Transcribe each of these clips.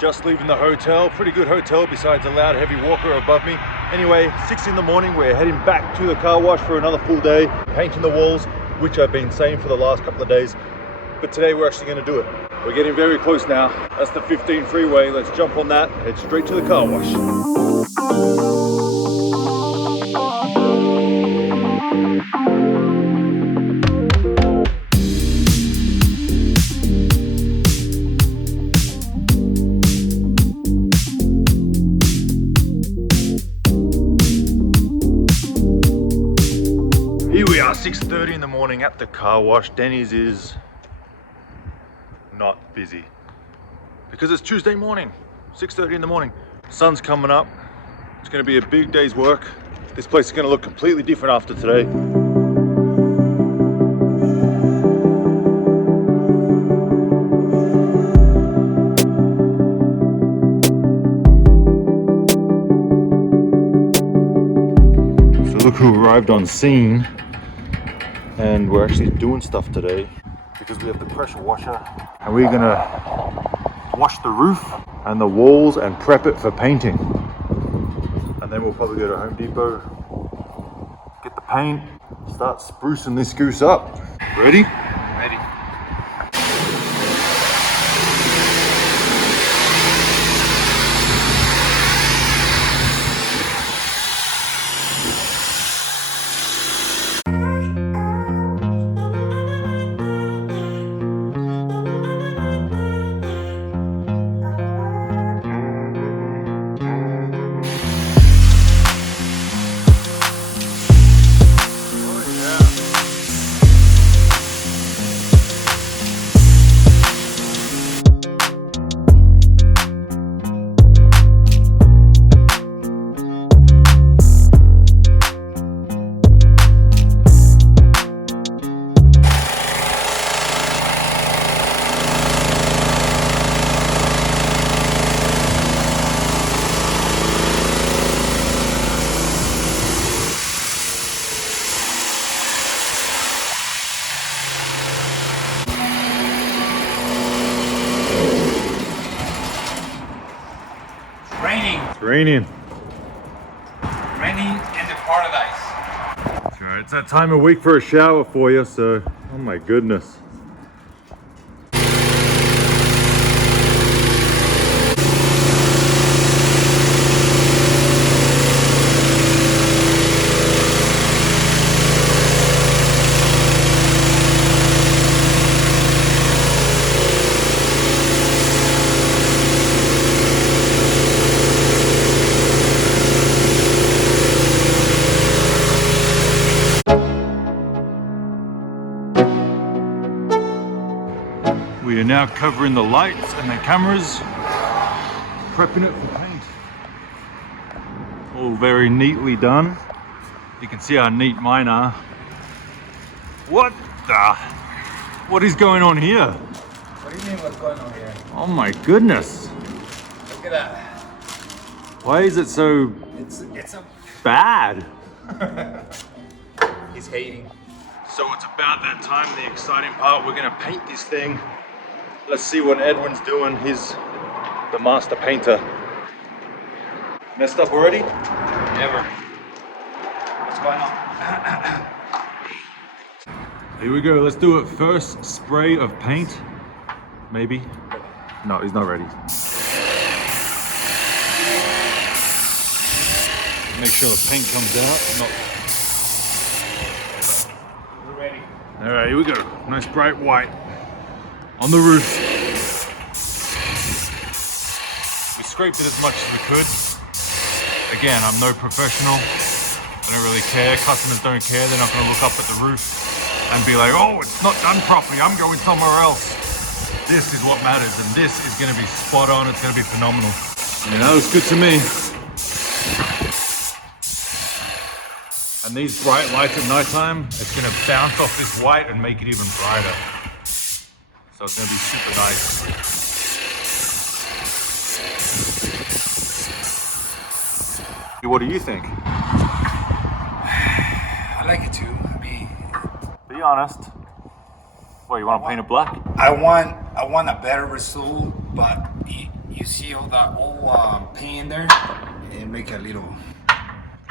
Just leaving the hotel, pretty good hotel besides a loud heavy walker above me. Anyway, 6 in the morning, we're heading back to the car wash for another full day, painting the walls, which I've been saying for the last couple of days. But today we're actually gonna do it. We're getting very close now. That's the 15 freeway. Let's jump on that, head straight to the car wash. Here we are, 6:30 in the morning at the car wash. Denny's is not busy because it's Tuesday morning, 6:30 in the morning. Sun's coming up. It's going to be a big day's work. This place is going to look completely different after today. So look who arrived on scene. And we're actually doing stuff today because we have the pressure washer and we're gonna wash the roof and the walls and prep it for painting. And then we'll probably go to Home Depot, get the paint, start sprucing this goose up. Ready? Ready. It's raining. Raining in the paradise. That's right. It's that time of week for a shower for you, so oh my goodness. We are now covering the lights and the cameras, prepping it for paint. All very neatly done. You can see how neat mine are. What is going on here? What do you mean what's going on here? Oh my goodness. Look at that. Why is it so It's a... bad? He's hating. So it's about that time, the exciting part. We're gonna paint this thing. Let's see what Edwin's doing. He's the master painter. Messed up already? Never. What's going on? Here we go, let's do it. First spray of paint. Maybe. No, he's not ready. Make sure the paint comes out. We're ready. All right, here we go. Nice bright white on the roof. We scraped it as much as we could. Again, I'm no professional. I don't really care. Customers don't care. They're not going to look up at the roof and be like, oh, it's not done properly. I'm going somewhere else. This is what matters, and this is going to be spot on. It's going to be phenomenal. Yeah, that was good to me. And these bright lights at nighttime, it's going to bounce off this white and make it even brighter. So it's going to be super nice. What do you think? I like it too. I mean, Be honest. What, you want to paint it black? I want a better result, but you see peel the old paint in there and make a little.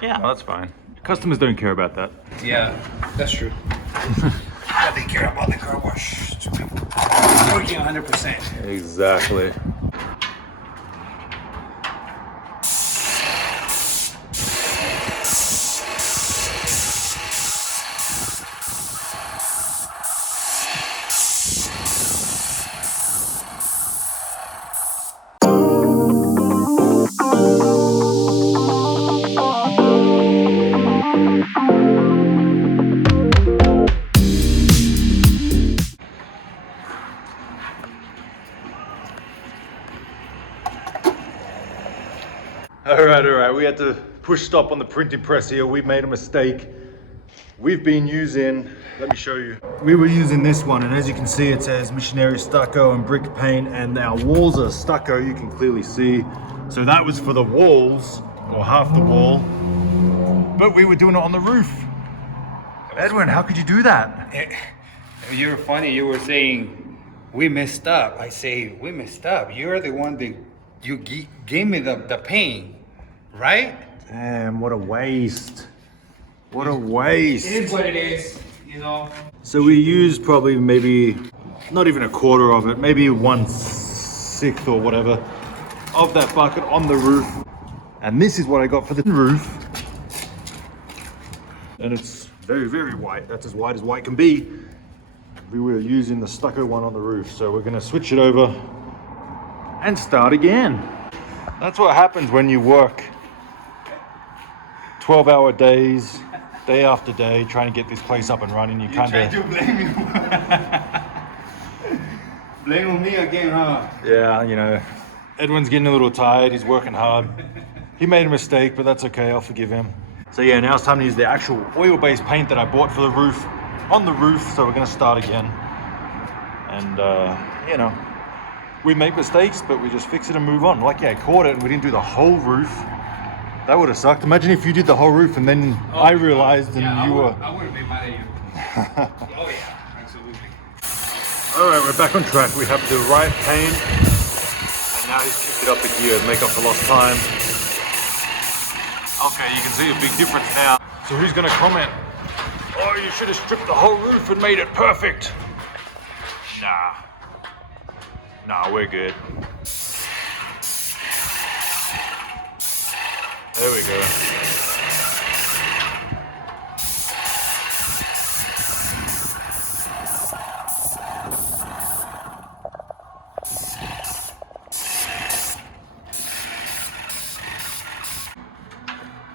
Yeah, no, that's fine. Customers don't care about that. Yeah, that's true. But they care about the car wash. Working 100%. Exactly. All right. We had to push stop on the printing press here. We made a mistake. We've been using, let me show you. We were using this one, and as you can see, it says missionary stucco and brick paint, and our walls are stucco, you can clearly see. So that was for the walls, or half the wall, but we were doing it on the roof. Edwin, how could you do that? You're funny. You were saying we messed up. I say we messed up. You're the one that you gave me the paint, right? Damn, what a waste. What a waste. It is what it is, you know. So we used probably maybe, not even a quarter of it, maybe 1/6 or whatever of that bucket on the roof. And this is what I got for the roof. And it's very, very white. That's as white can be. We were using the stucco one on the roof. So we're gonna switch it over and start again. That's what happens when you work 12-hour days, day after day, trying to get this place up and running. You kind Trying of to blame me. Blame on me again, huh? Yeah, you know, Edwin's getting a little tired. He's working hard. He made a mistake, but that's okay. I'll forgive him. So yeah, now it's time to use the actual oil-based paint that I bought for the roof on the roof. So we're gonna start again. And you know, we make mistakes, but we just fix it and move on. Like, yeah, I caught it and we didn't do the whole roof. That would have sucked. Imagine if you did the whole roof and then I realized and Yeah, you were... I would have been mad at you. Oh yeah, absolutely. All right, we're back on track. We have the right paint, and now he's kicked it up a gear to make up for lost time. Okay, you can see a big difference now. So who's gonna comment? Oh, you should have stripped the whole roof and made it perfect. Nah, we're good. There we go.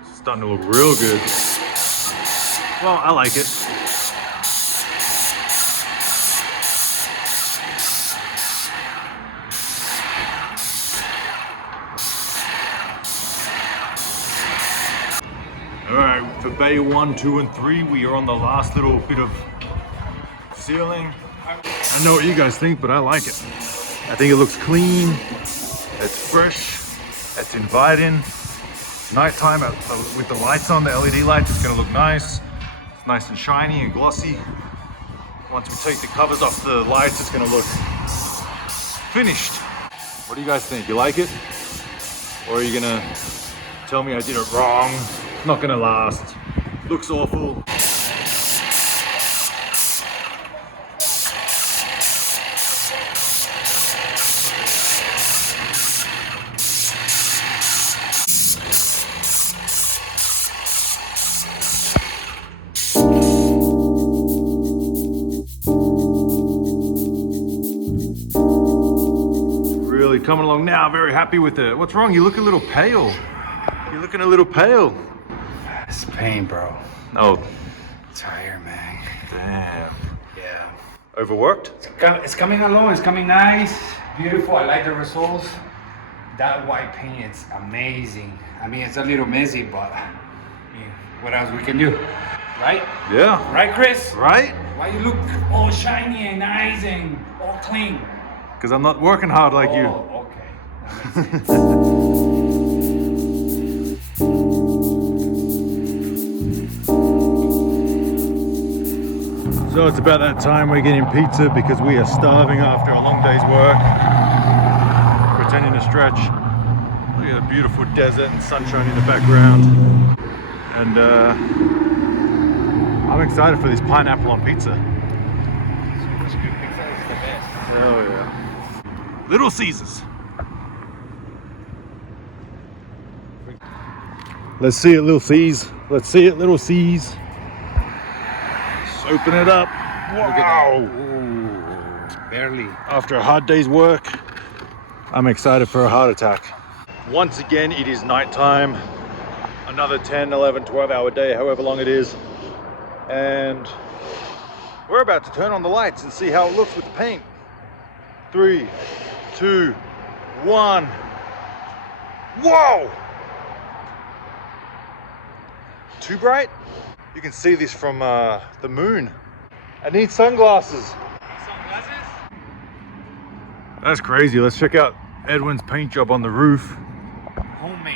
It's starting to look real good. Well, I like it. Alright, for bay 1, 2, and 3, we are on the last little bit of ceiling. I know what you guys think, but I like it. I think it looks clean, it's fresh, it's inviting. Nighttime with the lights on, the LED lights, it's gonna look nice. It's nice and shiny and glossy. Once we take the covers off the lights, it's gonna look finished. What do you guys think? You like it? Or are you gonna tell me I did it wrong? Not gonna last. Looks awful. Really coming along now, very happy with it. What's wrong? You look a little pale. You're looking a little pale. It's pain, bro. Oh, Tired, man. damn. Yeah. Overworked? It's coming along. It's coming nice, beautiful. I like the results. That white paint, it's amazing. I mean, it's a little messy, but I mean, what else we can do, right? Yeah. Right, Chris? Right? Why you look all shiny and nice and all clean? Because I'm not working hard like you. Oh, okay. That makes sense. So it's about that time we're getting pizza because we are starving after a long day's work. Pretending to stretch. Look at the beautiful desert and sunshine in the background. And I'm excited for this pineapple on pizza. So much good pizza is the best. Oh yeah. Little Caesars. Let's see it, Little C's. Let's see it, Little C's. Let's open it up. Wow. Ooh, barely. After a hard day's work, I'm excited for a heart attack. Once again, it is nighttime. Another 10, 11, 12-hour day, however long it is. And we're about to turn on the lights and see how it looks with the paint. 3, 2, 1. Whoa! Too bright? You can see this from the moon. I need sunglasses. Sunglasses? That's crazy. Let's check out Edwin's paint job on the roof. Homemade.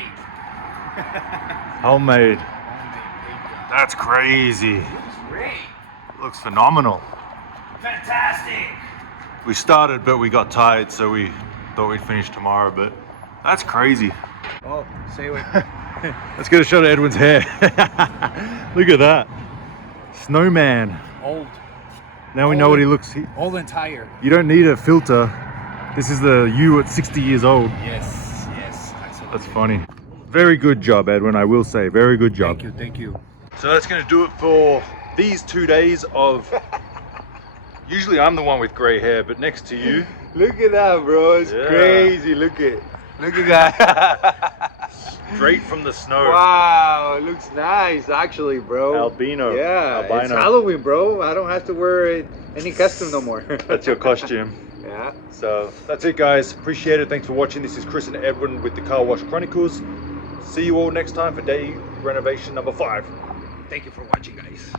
Homemade. Homemade paint job. That's crazy. Looks great. Looks phenomenal. Fantastic. We started, but we got tired, so we thought we'd finish tomorrow, but that's crazy. Oh, say what? Let's get a shot of Edwin's hair. Look at that. Snowman. Old. Now we know what he looks. Old and tired. You don't need a filter. This is the you at 60 years old. Yes, yes. Absolutely. That's funny. Very good job, Edwin, I will say. Very good job. Thank you, thank you. So that's going to do it for these 2 days of... Usually I'm the one with grey hair, but next to you... Look at that, bro. It's crazy. Look at that. Straight from the snow. Wow, it looks nice actually, bro. Albino. Yeah, Albino. it's Halloween, bro. I don't have to wear any costume no more. That's your costume. Yeah. So that's it, guys. Appreciate it. Thanks for watching. This is Chris and Edwin with the Car Wash Chronicles. See you all next time for day renovation number 5. Thank you for watching, guys.